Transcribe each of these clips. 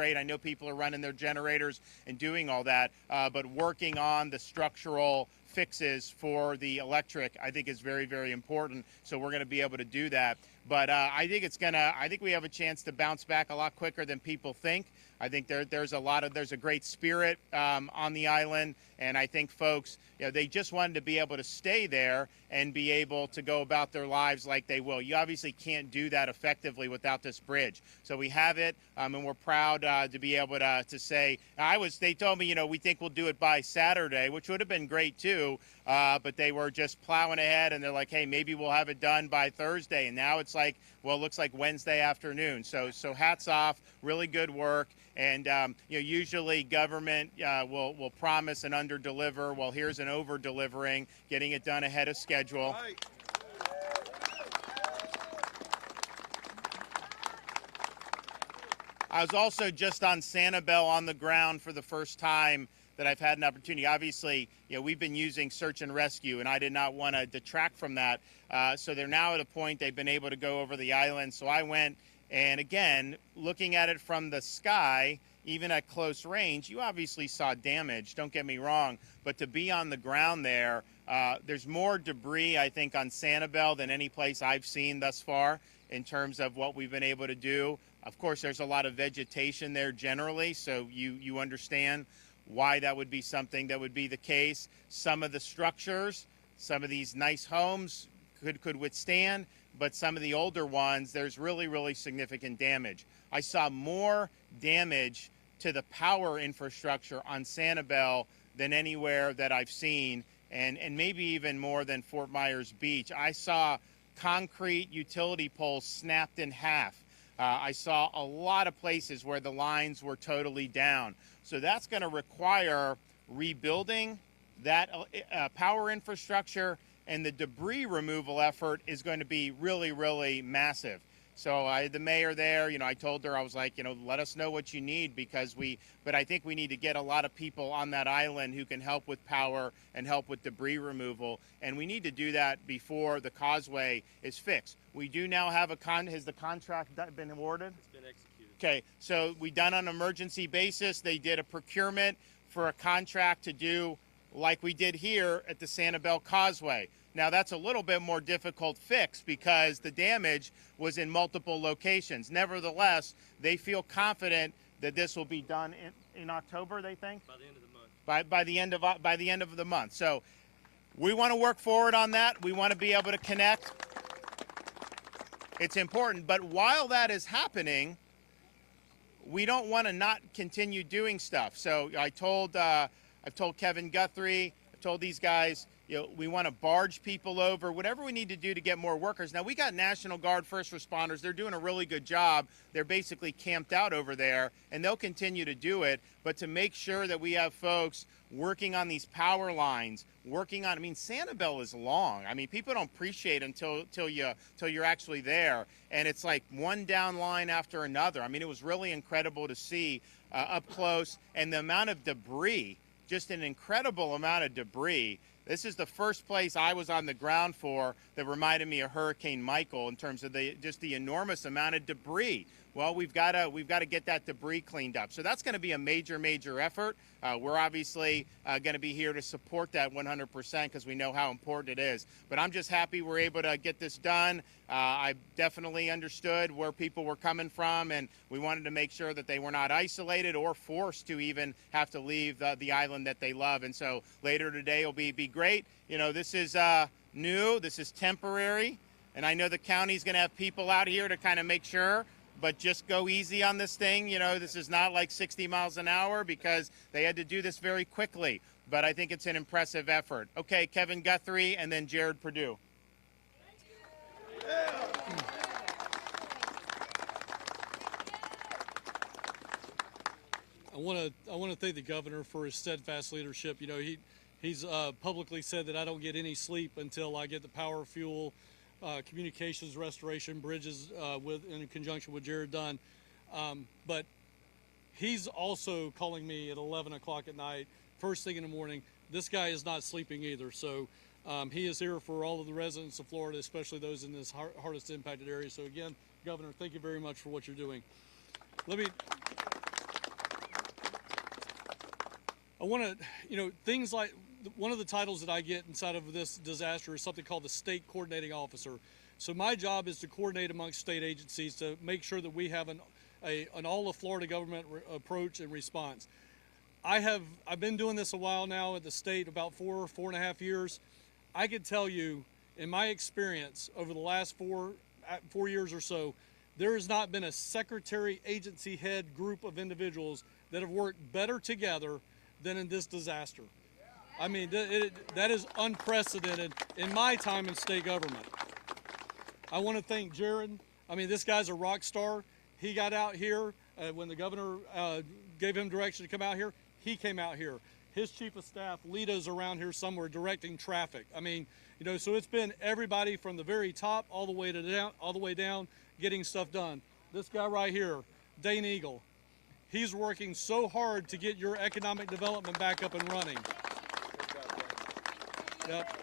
great. I know people are running their generators and doing all that, but working on the structural fixes for the electric, I think, is very, very important. So we're going to be able to do that. But I think we have a chance to bounce back a lot quicker than people think. I think there's a great spirit on the island, and I think folks, they just wanted to be able to stay there and be able to go about their lives like they will. You obviously can't do that effectively without this bridge. So we have it, and we're proud to be able to say, they told me, we think we'll do it by Saturday, which would have been great too, but they were just plowing ahead, and they're like, hey, maybe we'll have it done by Thursday. And now it's like, well, it looks like Wednesday afternoon. So hats off, really good work. And usually government will promise and under-deliver. Well, here's an over-delivering, getting it done ahead of schedule. Right. I was also just on Sanibel on the ground for the first time that I've had an opportunity. Obviously, we've been using search and rescue, and I did not want to detract from that. So they're now at a point they've been able to go over the island. So I went, and again, looking at it from the sky, even at close range, you obviously saw damage, don't get me wrong, but to be on the ground there, there's more debris, I think, on Sanibel than any place I've seen thus far in terms of what we've been able to do. Of course, there's a lot of vegetation there generally, so you understand why that would be something that would be the case. Some of the structures, some of these nice homes could withstand, but some of the older ones, there's really, really significant damage. I saw more damage to the power infrastructure on Sanibel than anywhere that I've seen, and maybe even more than Fort Myers Beach. I saw concrete utility poles snapped in half. I saw a lot of places where the lines were totally down. So that's going to require rebuilding that power infrastructure, and the debris removal effort is going to be really, really massive. So I had the mayor there, I told her, I was like, let us know what you need, but I think we need to get a lot of people on that island who can help with power and help with debris removal. And we need to do that before the Causeway is fixed. We do now have has the contract been awarded? It's been executed. Okay, so we done on an emergency basis. They did a procurement for a contract to do like we did here at the Sanibel Causeway. Now, that's a little bit more difficult fix because the damage was in multiple locations. Nevertheless, they feel confident that this will be done in October, they think? By the end of the month. By the end of the month. So we want to work forward on that. We want to be able to connect. It's important. But while that is happening, we don't want to not continue doing stuff. So I've told Kevin Guthrie, I've told these guys, we want to barge people over, whatever we need to do to get more workers. Now, we got National Guard first responders. They're doing a really good job. They're basically camped out over there, and they'll continue to do it. But to make sure that we have folks working on these power lines, Sanibel is long. People don't appreciate it until you're actually there. And it's like one down line after another. It was really incredible to see up close, and the amount of debris, just an incredible amount of debris. This is the first place I was on the ground for that reminded me of Hurricane Michael in terms of just the enormous amount of debris. Well, we've got to get that debris cleaned up. So that's going to be a major, major effort. We're obviously going to be here to support that 100% because we know how important it is. But I'm just happy we're able to get this done. I definitely understood where people were coming from, and we wanted to make sure that they were not isolated or forced to even have to leave the island that they love. And so later today will be great. This is new. This is temporary. And I know the county's going to have people out here to kind of make sure. But just go easy on this thing. This is not like 60 miles an hour because they had to do this very quickly. But I think it's an impressive effort. Okay, Kevin Guthrie and then Jared Perdue. I want to thank the governor for his steadfast leadership. He's publicly said that I don't get any sleep until I get the power, fuel, communications, restoration, bridges in conjunction with Jared done. But he's also calling me at 11 o'clock at night, first thing in the morning. This guy is not sleeping either. So he is here for all of the residents of Florida, especially those in this hardest impacted area. So again, Governor, thank you very much for what you're doing. I want to, things like one of the titles that I get inside of this disaster is something called the State Coordinating Officer. So my job is to coordinate amongst state agencies to make sure that we have an all of Florida government approach and response. I've been doing this a while now at the state, about 4.5 years. I can tell you, in my experience over the last 4 years or so, there has not been a secretary, agency head group of individuals that have worked better together than in this disaster. I mean, that is unprecedented in my time in state government. I want to thank Jared. I mean, this guy's a rock star. He got out here when the governor gave him direction to come out here. He came out here. His chief of staff, Lita's around here somewhere directing traffic. I mean, so it's been everybody from the very top all the way down, getting stuff done. This guy right here, Dane Eagle, he's working so hard to get your economic development back up and running. Yep.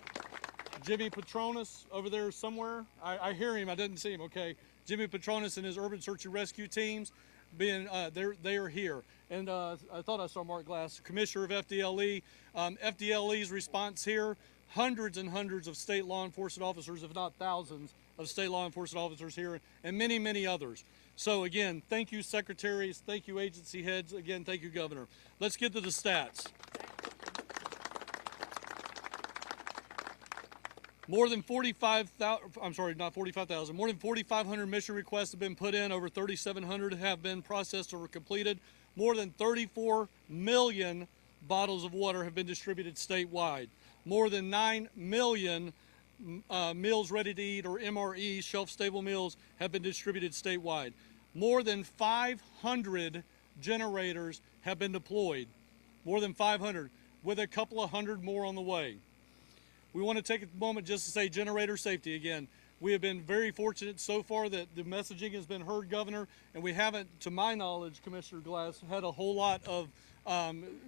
Jimmy Petronas over there somewhere. I hear him. I didn't see him. Okay. Jimmy Petronas and his urban search and rescue teams, they are here. And I thought I saw Mark Glass, Commissioner of FDLE. FDLE's response here, hundreds and hundreds of state law enforcement officers, if not thousands of state law enforcement officers here, and many, many others. So again, thank you, secretaries. Thank you, agency heads. Again, thank you, Governor. Let's get to the stats. More than 4,500 mission requests have been put in. Over 3,700 have been processed or completed. More than 34 million bottles of water have been distributed statewide. More than 9 million meals ready to eat, or MRE, shelf-stable meals, have been distributed statewide. More than 500 generators have been deployed. More than 500, with a couple of hundred more on the way. We want to take a moment just to say generator safety again. We have been very fortunate so far that the messaging has been heard, Governor, and we haven't, to my knowledge, Commissioner Glass, had a whole lot of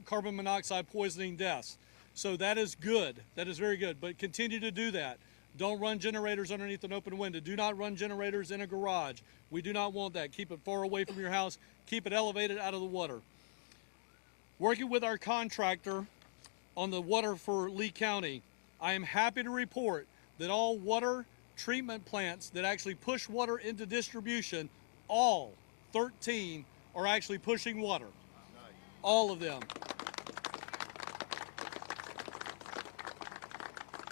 carbon monoxide poisoning deaths. So that is good. That is very good. But continue to do that. Don't run generators underneath an open window. Do not run generators in a garage. We do not want that. Keep it far away from your house. Keep it elevated out of the water. Working with our contractor on the water for Lee County, I am happy to report that all water treatment plants that actually push water into distribution, all 13 are actually pushing water. All of them.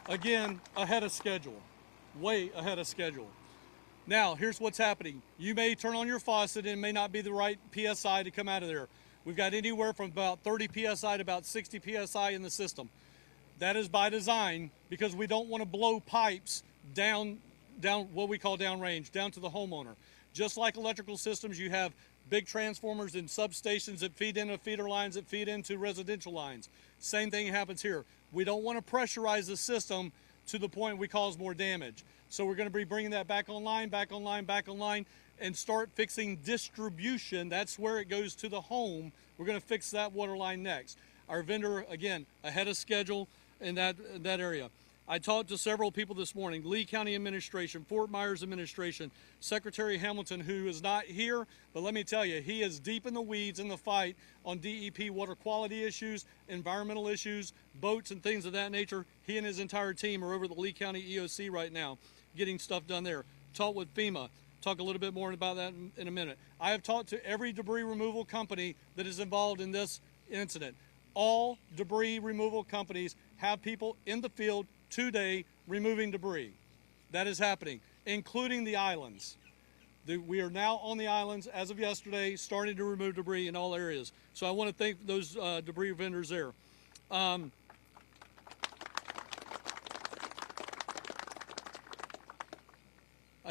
Again, ahead of schedule. Way ahead of schedule. Now, here's what's happening. You may turn on your faucet and it may not be the right PSI to come out of there. We've got anywhere from about 30 PSI to about 60 PSI in the system. That is by design, because we don't want to blow pipes down what we call downrange, down to the homeowner. Just like electrical systems, you have big transformers and substations that feed into feeder lines that feed into residential lines. Same thing happens here. We don't want to pressurize the system to the point we cause more damage. So we're going to be bringing that back online, and start fixing distribution. That's where it goes to the home. We're going to fix that water line next. Our vendor, again, ahead of schedule in that area. I talked to several people this morning, Lee County Administration, Fort Myers Administration, Secretary Hamilton, who is not here, but let me tell you, he is deep in the weeds in the fight on DEP water quality issues, environmental issues, boats and things of that nature. He and his entire team are over the Lee County EOC right now, getting stuff done there. Talked with FEMA. Talk a little bit more about that in a minute. I have talked to every debris removal company that is involved in this incident. All debris removal companies have people in the field today removing debris. That is happening, including the islands. We are now on the islands as of yesterday, starting to remove debris in all areas. So I want to thank those debris vendors there. I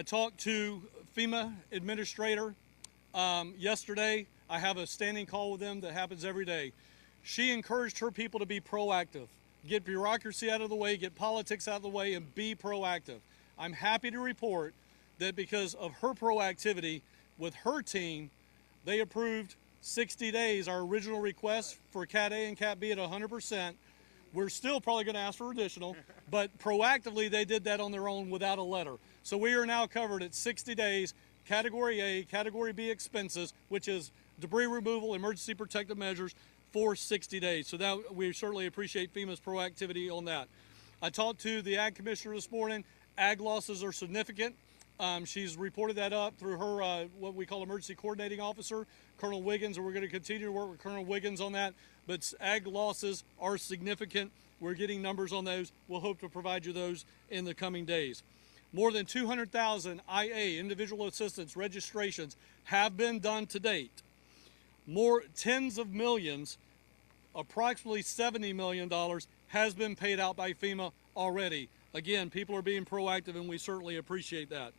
talked to FEMA administrator yesterday. I have a standing call with them that happens every day. She encouraged her people to be proactive, get bureaucracy out of the way, get politics out of the way, and be proactive. I'm happy to report that because of her proactivity with her team, they approved 60 days, our original request for Cat A and Cat B at 100%. We're still probably going to ask for additional, but proactively they did that on their own without a letter. So we are now covered at 60 days, Category A, Category B expenses, which is debris removal, emergency protective measures for 60 days. So that we certainly appreciate FEMA's proactivity on that. I talked to the Ag Commissioner this morning. Ag losses are significant. She's reported that up through her, what we call emergency coordinating officer, Colonel Wiggins, and we're going to continue to work with Colonel Wiggins on that. But ag losses are significant. We're getting numbers on those. We'll hope to provide you those in the coming days. More than 200,000 IA, individual assistance registrations, have been done to date. More tens of millions, approximately $70 million, has been paid out by FEMA already. Again, people are being proactive, and we certainly appreciate that.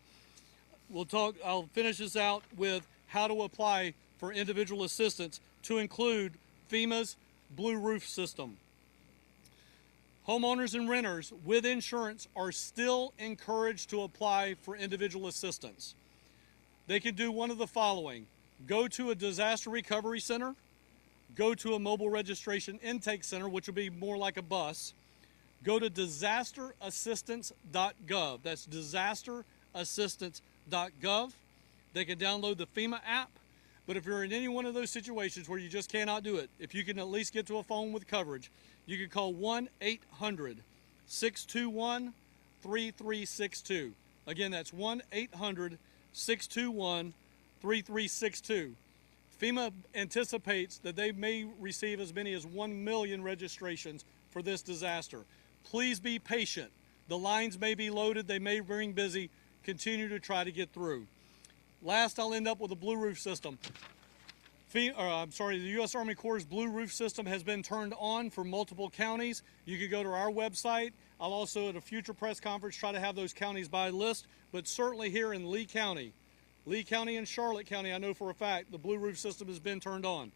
I'll finish this out with how to apply for individual assistance to include FEMA's Blue Roof system. Homeowners and renters with insurance are still encouraged to apply for individual assistance. They can do one of the following: go to a disaster recovery center, go to a mobile registration intake center, which will be more like a bus, go to disasterassistance.gov. That's disasterassistance.gov. They can download the FEMA app. But if you're in any one of those situations where you just cannot do it, if you can at least get to a phone with coverage, you can call 1-800-621-3362. Again, that's 1-800-621-3362. FEMA anticipates that they may receive as many as 1 million registrations for this disaster. Please be patient. The lines may be loaded, they may ring busy. Continue to try to get through. Last, I'll end up with a Blue Roof system. The U.S. Army Corps' Blue Roof system has been turned on for multiple counties. You can go to our website. I'll also, at a future press conference, try to have those counties by list, but certainly here in Lee County and Charlotte County, I know for a fact the Blue Roof system has been turned on.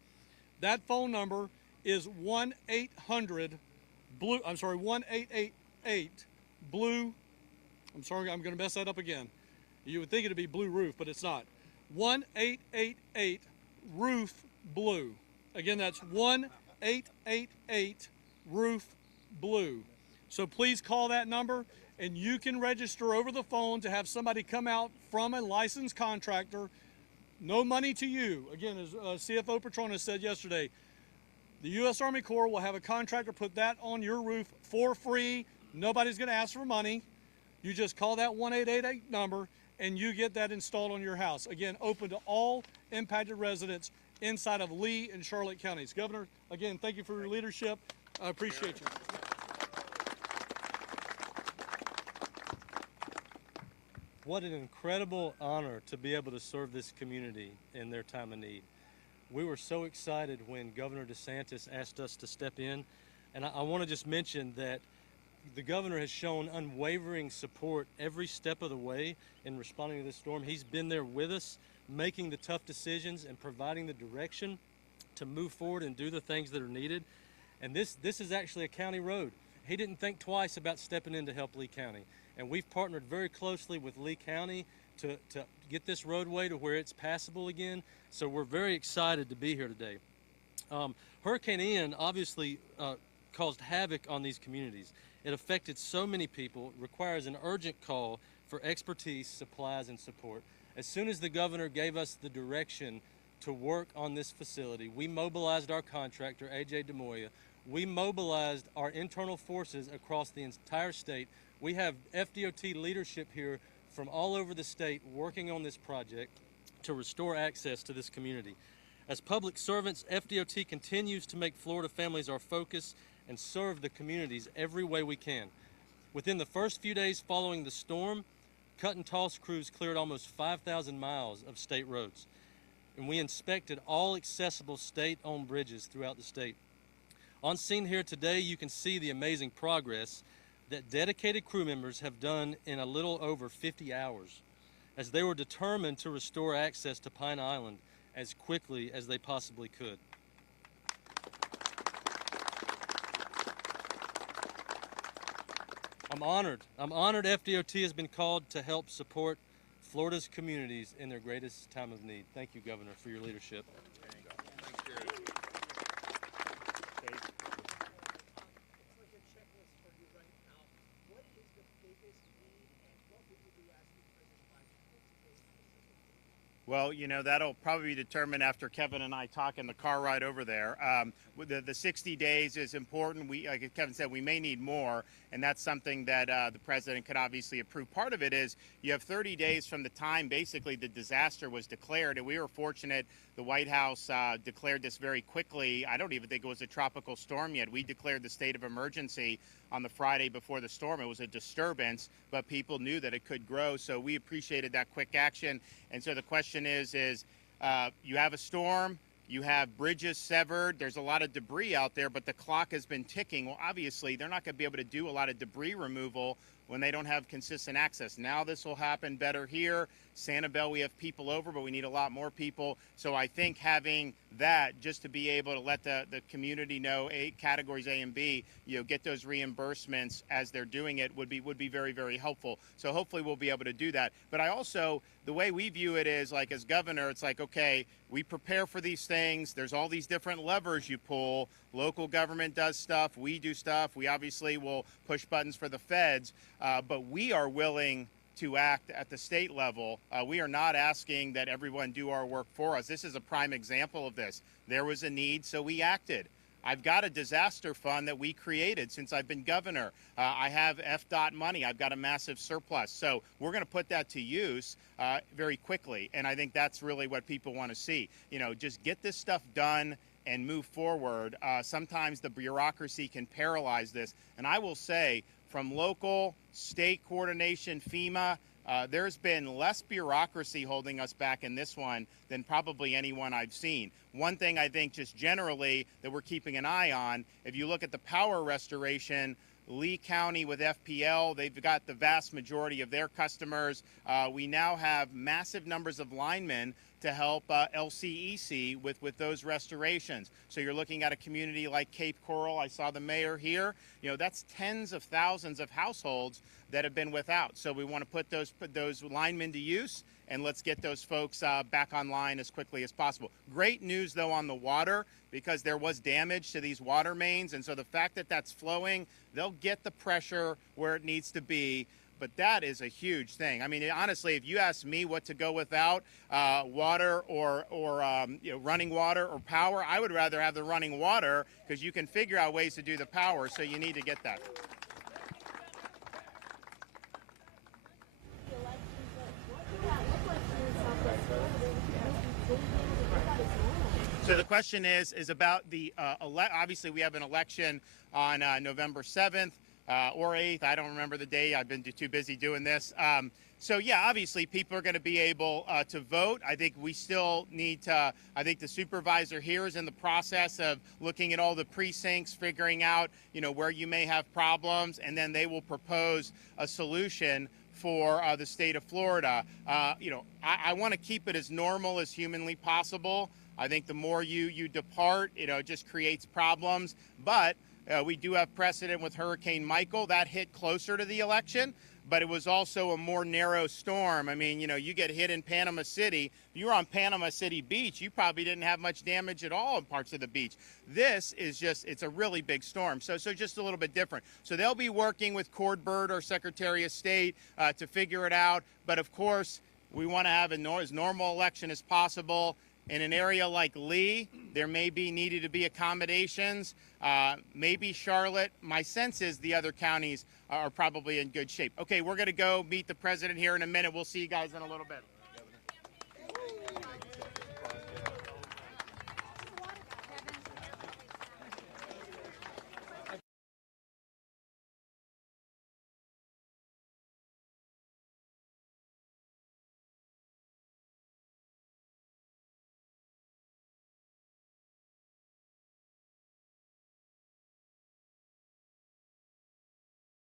That phone number is 1-888-BLUE. I'm sorry, I'm going to mess that up again. You would think it'd be Blue Roof, but it's not. 1-888-ROOF-BLUE. Again, that's 1-888-ROOF-BLUE. So please call that number, and you can register over the phone to have somebody come out from a licensed contractor. No money to you. Again, as CFO Petronas said yesterday, the U.S. Army Corps will have a contractor put that on your roof for free. Nobody's going to ask for money. You just call that 1-888 number, and you get that installed on your house. Again, open to all impacted residents inside of Lee and Charlotte counties. Governor, again, thank you for your leadership. I appreciate you. What an incredible honor to be able to serve this community in their time of need. We were so excited when Governor DeSantis asked us to step in, and I want to just mention that the governor has shown unwavering support every step of the way in responding to this storm. He's been there with us, making the tough decisions and providing the direction to move forward and do the things that are needed. And this is actually a county road. He didn't think twice about stepping in to help Lee County. And we've partnered very closely with Lee County to get this roadway to where it's passable again. So we're very excited to be here today. Hurricane Ian obviously caused havoc on these communities. It affected so many people, requires an urgent call for expertise, supplies, and support. As soon as the governor gave us the direction to work on this facility, we mobilized our contractor, A.J. DeMoya. We mobilized our internal forces across the entire state. We have FDOT leadership here from all over the state working on this project to restore access to this community. As public servants, FDOT continues to make Florida families our focus and serve the communities every way we can. Within the first few days following the storm, cut and toss crews cleared almost 5,000 miles of state roads. And we inspected all accessible state-owned bridges throughout the state. On scene here today, you can see the amazing progress that dedicated crew members have done in a little over 50 hours, as they were determined to restore access to Pine Island as quickly as they possibly could. I'm honored FDOT has been called to help support Florida's communities in their greatest time of need. Thank you, Governor, for your leadership. Well, that'll probably be determined after Kevin and I talk in the car ride over there. The 60 days is important. Like Kevin said, we may need more, and that's something that the president could obviously approve. Part of it is you have 30 days from the time basically the disaster was declared, and we were fortunate the White House declared this very quickly. I don't even think it was a tropical storm yet. We declared the state of emergency on the Friday before the storm. It was a disturbance, but people knew that it could grow, so we appreciated that quick action. And so the question is you have a storm, you have bridges severed, there's a lot of debris out there, but the clock has been ticking. Well, obviously, they're not going to be able to do a lot of debris removal when they don't have consistent access. Now this will happen better here. Sanibel, we have people over, but we need a lot more people. So I think having that, just to be able to let the community know categories A and B, get those reimbursements as they're doing it would be very, very helpful. So hopefully we'll be able to do that. But I also, the way we view it is like as governor, it's like, okay, we prepare for these things. There's all these different levers you pull. Local government does stuff. We do stuff. We obviously will push buttons for the feds, but we are willing to act at the state level. We are not asking that everyone do our work for us. This is a prime example of this. There was a need, so we acted. I've got a disaster fund that we created since I've been governor. I have FDOT money. I've got a massive surplus. So we're going to put that to use very quickly. And I think that's really what people want to see. Just get this stuff done and move forward. Sometimes the bureaucracy can paralyze this. And I will say, from local, state coordination, FEMA, there's been less bureaucracy holding us back in this one than probably anyone I've seen. One thing I think just generally that we're keeping an eye on, if you look at the power restoration, Lee County with FPL, they've got the vast majority of their customers. We now have massive numbers of linemen to help LCEC with those restorations. So you're looking at a community like Cape Coral. I saw the mayor here. That's tens of thousands of households that have been without. So we want to put those linemen to use, and let's get those folks back online as quickly as possible. Great news, though, on the water, because there was damage to these water mains, and so the fact that that's flowing, they'll get the pressure where it needs to be. But that is a huge thing. I mean, honestly, if you ask me what to go without, water or running water or power, I would rather have the running water because you can figure out ways to do the power, so you need to get that. So the question is about the obviously we have an election on November 7th. Or 8th, I don't remember the day. I've been too busy doing this. So yeah, obviously people are going to be able to vote. I think we still need to, I think the supervisor here is in the process of looking at all the precincts, figuring out, where you may have problems, and then they will propose a solution for the state of Florida. I want to keep it as normal as humanly possible. I think the more you depart, it just creates problems. But we do have precedent with Hurricane Michael. That hit closer to the election, but it was also a more narrow storm. I mean, you get hit in Panama City. If you were on Panama City Beach, you probably didn't have much damage at all in parts of the beach. This is it's a really big storm, so just a little bit different. So they'll be working with Cordbird, our Secretary of State, to figure it out. But of course, we want to have as normal election as possible. In an area like Lee, there may be needed to be accommodations. Maybe Charlotte. My sense is the other counties are probably in good shape. Okay, we're going to go meet the president here in a minute. We'll see you guys in a little bit.